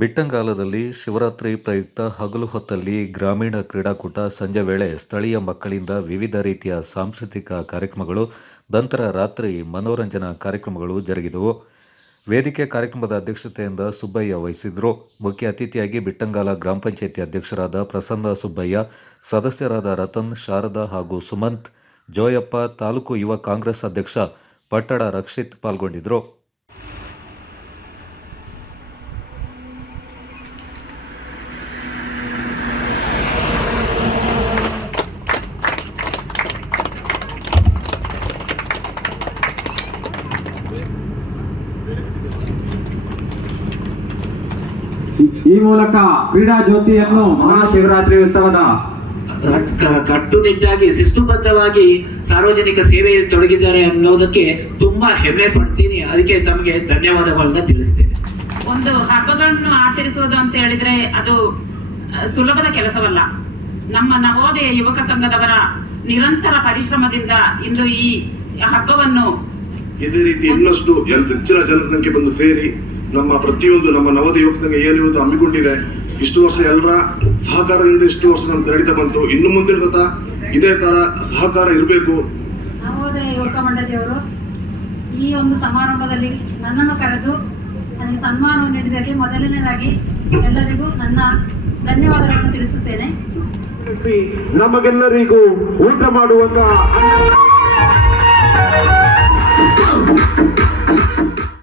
ಬಿಟ್ಟಂಗಾಲದಲ್ಲಿ ಶಿವರಾತ್ರಿ ಪ್ರಯುಕ್ತ ಹಗಲು ಹೊತ್ತಲ್ಲಿ ಗ್ರಾಮೀಣ ಕ್ರೀಡಾಕೂಟ ಸಂಜೆ ವೇಳೆ ಸ್ಥಳೀಯ ಮಕ್ಕಳಿಂದ ವಿವಿಧ ರೀತಿಯ ಸಾಂಸ್ಕೃತಿಕ ಕಾರ್ಯಕ್ರಮಗಳು, ನಂತರ ರಾತ್ರಿ ಮನೋರಂಜನಾ ಕಾರ್ಯಕ್ರಮಗಳು ಜರುಗಿದವು. ವೇದಿಕೆ ಕಾರ್ಯಕ್ರಮದ ಅಧ್ಯಕ್ಷತೆಯಿಂದ ಸುಬ್ಬಯ್ಯ ವಹಿಸಿದ್ರು. ಮುಖ್ಯ ಅತಿಥಿಯಾಗಿ ಬಿಟ್ಟಂಗಾಲ ಗ್ರಾಮ ಪಂಚಾಯಿತಿ ಅಧ್ಯಕ್ಷರಾದ ಪ್ರಸನ್ನ ಸುಬ್ಬಯ್ಯ, ಸದಸ್ಯರಾದ ರತನ್, ಶಾರದಾ ಹಾಗೂ ಸುಮಂತ್, ಜೋಯಪ್ಪ, ತಾಲೂಕು ಯುವ ಕಾಂಗ್ರೆಸ್ ಅಧ್ಯಕ್ಷ ಪಟ್ಟಡ ರಕ್ಷಿತ್ ಪಾಲ್ಗೊಂಡಿದ್ದರು ಈ ಮೂಲಕ ಕ್ರೀಡಾ ಜ್ಯೋತಿಯನ್ನು ಮಹಾಶಿವರಾತ್ರಿ ಉತ್ಸವದ ಕ- ಕಟ್ಟುನಿಟ್ಟಾಗಿ ಶಿಸ್ತುಬದ್ಧವಾಗಿ ಸಾರ್ವಜನಿಕ ಸೇವೆಯಲ್ಲಿ ತೊಡಗಿದ್ದಾರೆ ಅನ್ನೋದಕ್ಕೆ ತುಂಬಾ ಹೆಮ್ಮೆ ಪಡ್ತೀನಿ. ಅದಕ್ಕೆ ತಮಗೆ ಧನ್ಯವಾದಗಳನ್ನ ತಿಳಿಸ್ತೇನೆ. ಒಂದು ಹಬ್ಬಗಳನ್ನು ಆಚರಿಸುವುದು ಅಂತ ಹೇಳಿದ್ರೆ ಅದು ಸುಲಭದ ಕೆಲಸವಲ್ಲ. ನಮ್ಮ ನವೋದಯ ಯುವಕ ಸಂಘದವರ ನಿರಂತರ ಪರಿಶ್ರಮದಿಂದ ಇಂದು ಈ ಹಬ್ಬವನ್ನು ಇದೇ ರೀತಿ ಇನ್ನಷ್ಟು ಹೆಚ್ಚಿನ ಜನಸಂಖ್ಯೆ ಬಂದು ಸೇರಿ ನಮ್ಮ ಪ್ರತಿಯೊಂದು ನಮ್ಮ ನವೋದಯ ಯುವಕ ಸಂಘ ಏನು ಇವತ್ತು ಹಮ್ಮಿಕೊಂಡಿದೆ ಇಷ್ಟು ವರ್ಷ ಎಲ್ಲರ ಸಹಕಾರದಿಂದ ಇಷ್ಟು ವರ್ಷ ನಮ್ಗೆ ನಡೀತಾ ಬಂತು. ಇನ್ನು ಮುಂದೆ ಇದೇ ತರ ಸಹಕಾರ ಇರಬೇಕು. ನವೋದಯ ಯುವಕ ಮಂಡಳಿಯವರು ಈ ಒಂದು ಸಮಾರಂಭದಲ್ಲಿ ನನ್ನನ್ನು ಕರೆದು ನನಗೆ ಸನ್ಮಾನ ನೀಡಿದಲ್ಲಿ ಮೊದಲನೇದಾಗಿ ಎಲ್ಲರಿಗೂ ನನ್ನ ಧನ್ಯವಾದಗಳನ್ನು ತಿಳಿಸುತ್ತೇನೆ. ನಮಗೆಲ್ಲರಿಗೂ ಊಟ ಮಾಡುವಂತ